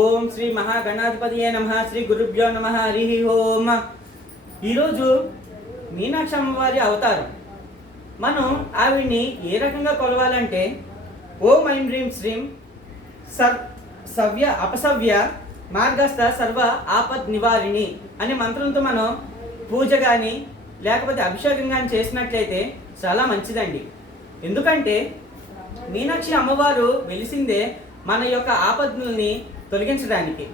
ఓం శ్రీ మహాగణాధిపతియే నమః. శ్రీ గురుభ్యో నమః. హరి ఓం. ఈరోజు మీనాక్షి అమ్మవారి అవతారం. మనం ఆవిడ్ని ఏ రకంగా కొలవాలంటే ఓం ఐం హ్రీం శ్రీం సవ్య అపసవ్య మార్గస్థ సర్వ ఆపద్ నివారిణి అనే మంత్రంతో మనం పూజ కానీ లేకపోతే అభిషేకం కానీ చేసినట్లయితే చాలా మంచిదండి. ఎందుకంటే మీనాక్షి అమ్మవారు వెలిసిందే మన యొక్క ఆపదల్ని తొలగించడానికి.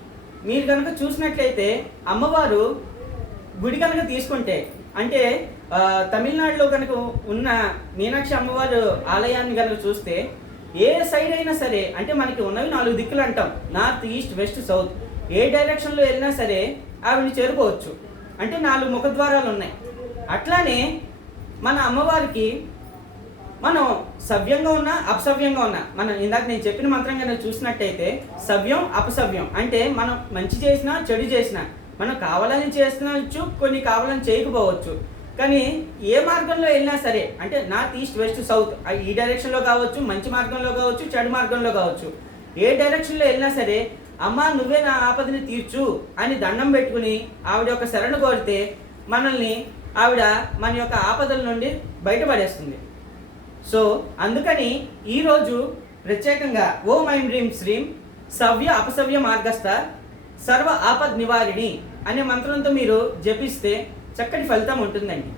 మీరు కనుక చూసినట్లయితే అమ్మవారు గుడి కనుక తీసుకుంటే అంటే తమిళనాడులో కనుక ఉన్న మీనాక్షి అమ్మవారు ఆలయాన్ని కనుక చూస్తే ఏ సైడ్ అయినా సరే, అంటే మనకి ఉన్నవి 4 దిక్కులు అంటాం, నార్త్, ఈస్ట్, వెస్ట్, సౌత్. ఏ డైరెక్షన్లో వెళ్ళినా సరే ఆవిడని చేరుకోవచ్చు. అంటే 4 ముఖద్వారాలు ఉన్నాయి. అట్లానే మన అమ్మవారికి మనం సవ్యంగా ఉన్నా అపసవ్యంగా ఉన్నా, మనం ఇందాక నేను చెప్పిన మంత్రం కనుక చూసినట్టయితే సవ్యం అపసవ్యం అంటే మనం మంచి చేసినా చెడు చేసినా, మనం కావాలని చేస్తున్నచ్చు, కొన్ని కావాలని చేయకపోవచ్చు. కానీ ఏ మార్గంలో వెళ్ళినా సరే, అంటే నార్త్, ఈస్ట్, వెస్ట్, సౌత్, ఈ డైరెక్షన్లో కావచ్చు, మంచి మార్గంలో కావచ్చు, చెడు మార్గంలో కావచ్చు, ఏ డైరెక్షన్లో వెళ్ళినా సరే అమ్మ నువ్వే నా ఆపదని తీర్చు అని దండం పెట్టుకుని ఆవిడ యొక్క శరణు కోరితే మనల్ని ఆవిడ మన యొక్క ఆపదల నుండి బయటపడేస్తుంది. సో అందుకని ఈరోజు ప్రత్యేకంగా ఓం ఐం హ్రీం శ్రీం సవ్య అపసవ్య మార్గస్థ సర్వ ఆపద్ నివారిణి అనే మంత్రంతో మీరు జపిస్తే చక్కటి ఫలితం ఉంటుందండి.